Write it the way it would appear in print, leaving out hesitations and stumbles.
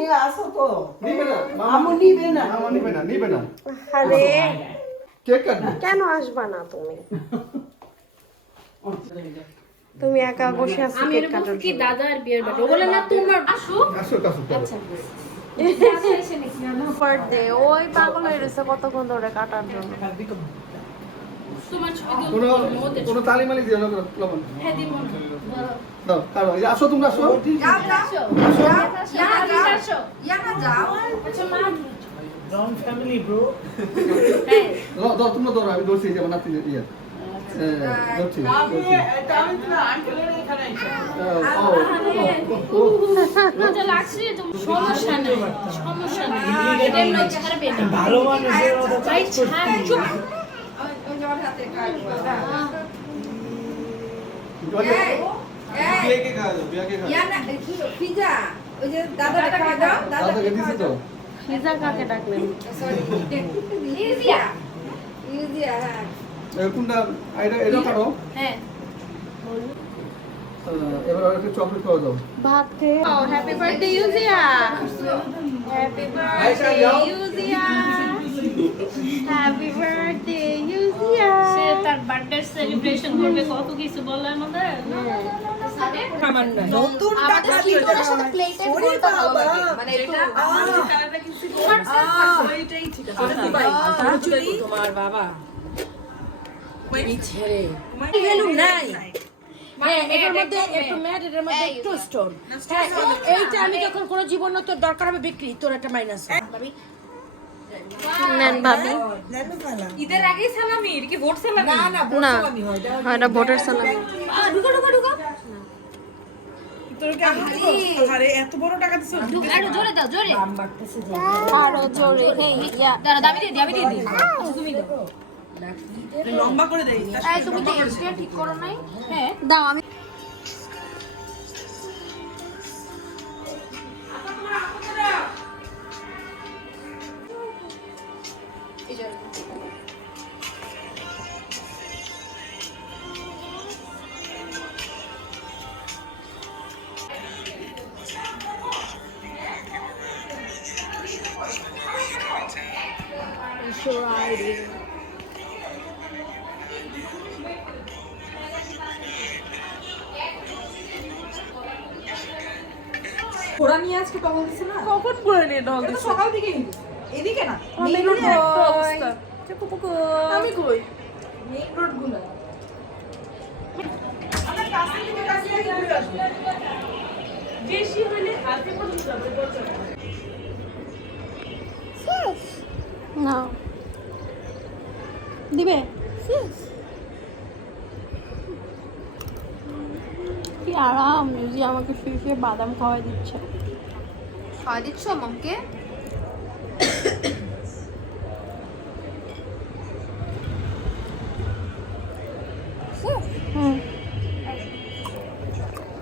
নিয়ে আসো তো। নিবে না আমু নিবে না। মামা নিবে না আরে কেক কাটবে কেন আসবা না তুমি? তুমি একা বসে আছো আমি কেক এর কাটার কি জন্য। দাদার বিয়ের বাটে বলে না তোমার আসো আসো আচ্ছা বার্থডে ওই পাগল হয়ে গেছে কতক্ষণ ধরে কাটার জন্য। তোমার ছবি কোনো কোনো তালি মালি দিও না লবণ হ্যাঁ দিব না দাও কারো এই আসো তোমরা আসো আসো আসো আচ্ছা মা Brown family, bro. হ্যাঁ দাও তোমরা ধরো আমি ধরছি যে নাতি ইয়ে ধরছি এটা আমি তো আঙ্কেলের এখানে মজা লাগছে তো সমস্যা নেই এটা না ছাড়বে না ভালো মানুষের মতো ভাই ছাড় চুপ বিয়াকে খাওয়া দাও বিয়াকে খাওয়া দাদাকে দিছি তো পিজা কাকে ডাকলেন? কোনটা এটা কাটো হ্যাঁ এবার আর একটা চকলেট খাওয়া দাও ভাত খেয়ে হ্যাপি বার্থডে ইউজিয়া, হ্যাপি বার্থডে ইউজিয়া, হ্যাপি বার্থডে ইউজিয়া। সে তার বার্থডে সেলিব্রেশন করবে কত কিছু বলে আমাদের নতুন টাকা স্লিপারের সাথে প্লেটের গোলটা ভালো লাগে মানে একটু ওইটাই ঠিক আছে তোমার বাবা ছেড়ে ভ্যালু নাই হ্যাঁ এটার মধ্যে একটু ম্যাট এটার মধ্যে একটু স্টোন হ্যাঁ এইটা আমি যখন কোনো জীবন তোর দরকার হবে বিক্রি তোর একটা মাইনাস ভাবি নেন ভাবি। ঈদের আগেই সালামি এটা কি ভোট সালামি না না না হয় না ভোটার সালামি। ঢুকো তোর কি আরে এত বড় টাকা দিছ আরো জোরে দাও জোরে আরো জোরে এই ইয়া দাঁড়া দাবি দিয়ে দিই তুমি দাও লম্বা করে দেই এই তুমি কি এটা ঠিক করো নাই হ্যাঁ দাও আমি ওরা নিয়ে আজকে টহল দিছে না কখন করে নিয়ে ঢল এটা তো সকাল থেকেই এদিকে না মেইন রোড অবস্থা আমি কই মেইন রোড গুলো বেশি হইলে হাতে পর্যন্ত যাবে দরজা না দিবে কি আরাম মিউজি আমাকে শুয়ে শুয়ে বাদাম খাওয়াই দিচ্ছে। খাওয়া দিচ্ছ মামকে